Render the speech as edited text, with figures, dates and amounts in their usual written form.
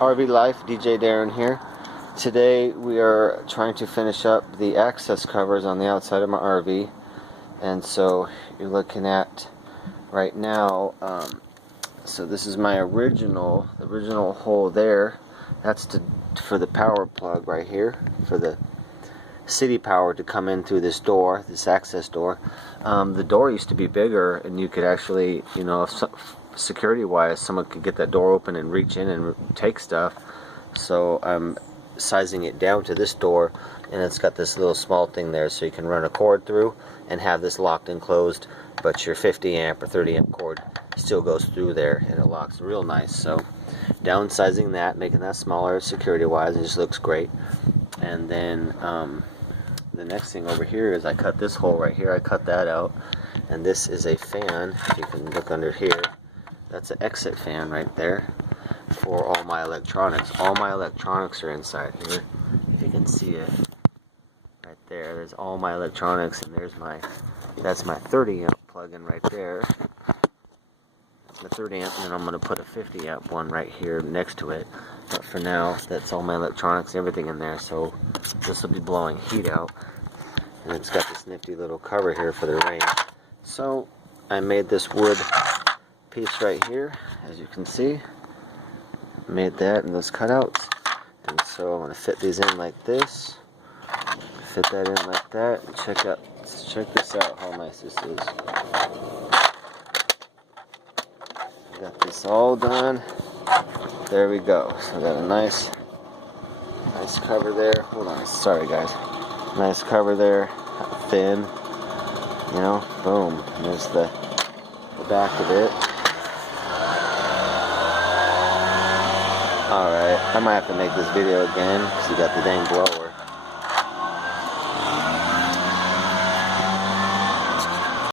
RV Life, DJ Darren here. Today we are trying to finish up the access covers on the outside of my RV, and so you're looking at right now, so this is my original hole there. That's for the power plug right here, for the city power to come in through this door, this access door. The door used to be bigger, and you could actually, you know, security wise, someone could get that door open and reach in and take stuff. So I'm sizing it down to this door, and it's got this little small thing there, so you can run a cord through and have this locked and closed, but your 50 amp or 30 amp cord still goes through there, and it locks real nice. So downsizing that, making that smaller security wise, it just looks great. And then the next thing over here is I cut this hole right here. I cut that out, and this is a fan. If you can look under here, that's an exit fan right there for all my electronics. All my electronics are inside here. If you can see it right there, there's all my electronics, and that's my 30 amp plug-in right there. That's my 30 amp, and then I'm going to put a 50 amp one right here next to it. But for now, that's all my electronics and everything in there, so this will be blowing heat out. And it's got this nifty little cover here for the rain. So I made this wood piece right here, as you can see. Made that and those cutouts, and so I'm going to fit these in like this, fit that in like that, and check this out, how nice this is. Got this all done. There we go. So I got a nice cover there. Hold on, sorry guys. Nice cover there, thin, you know, boom. And there's the back of it. Alright, I might have to make this video again because you got the dang blower.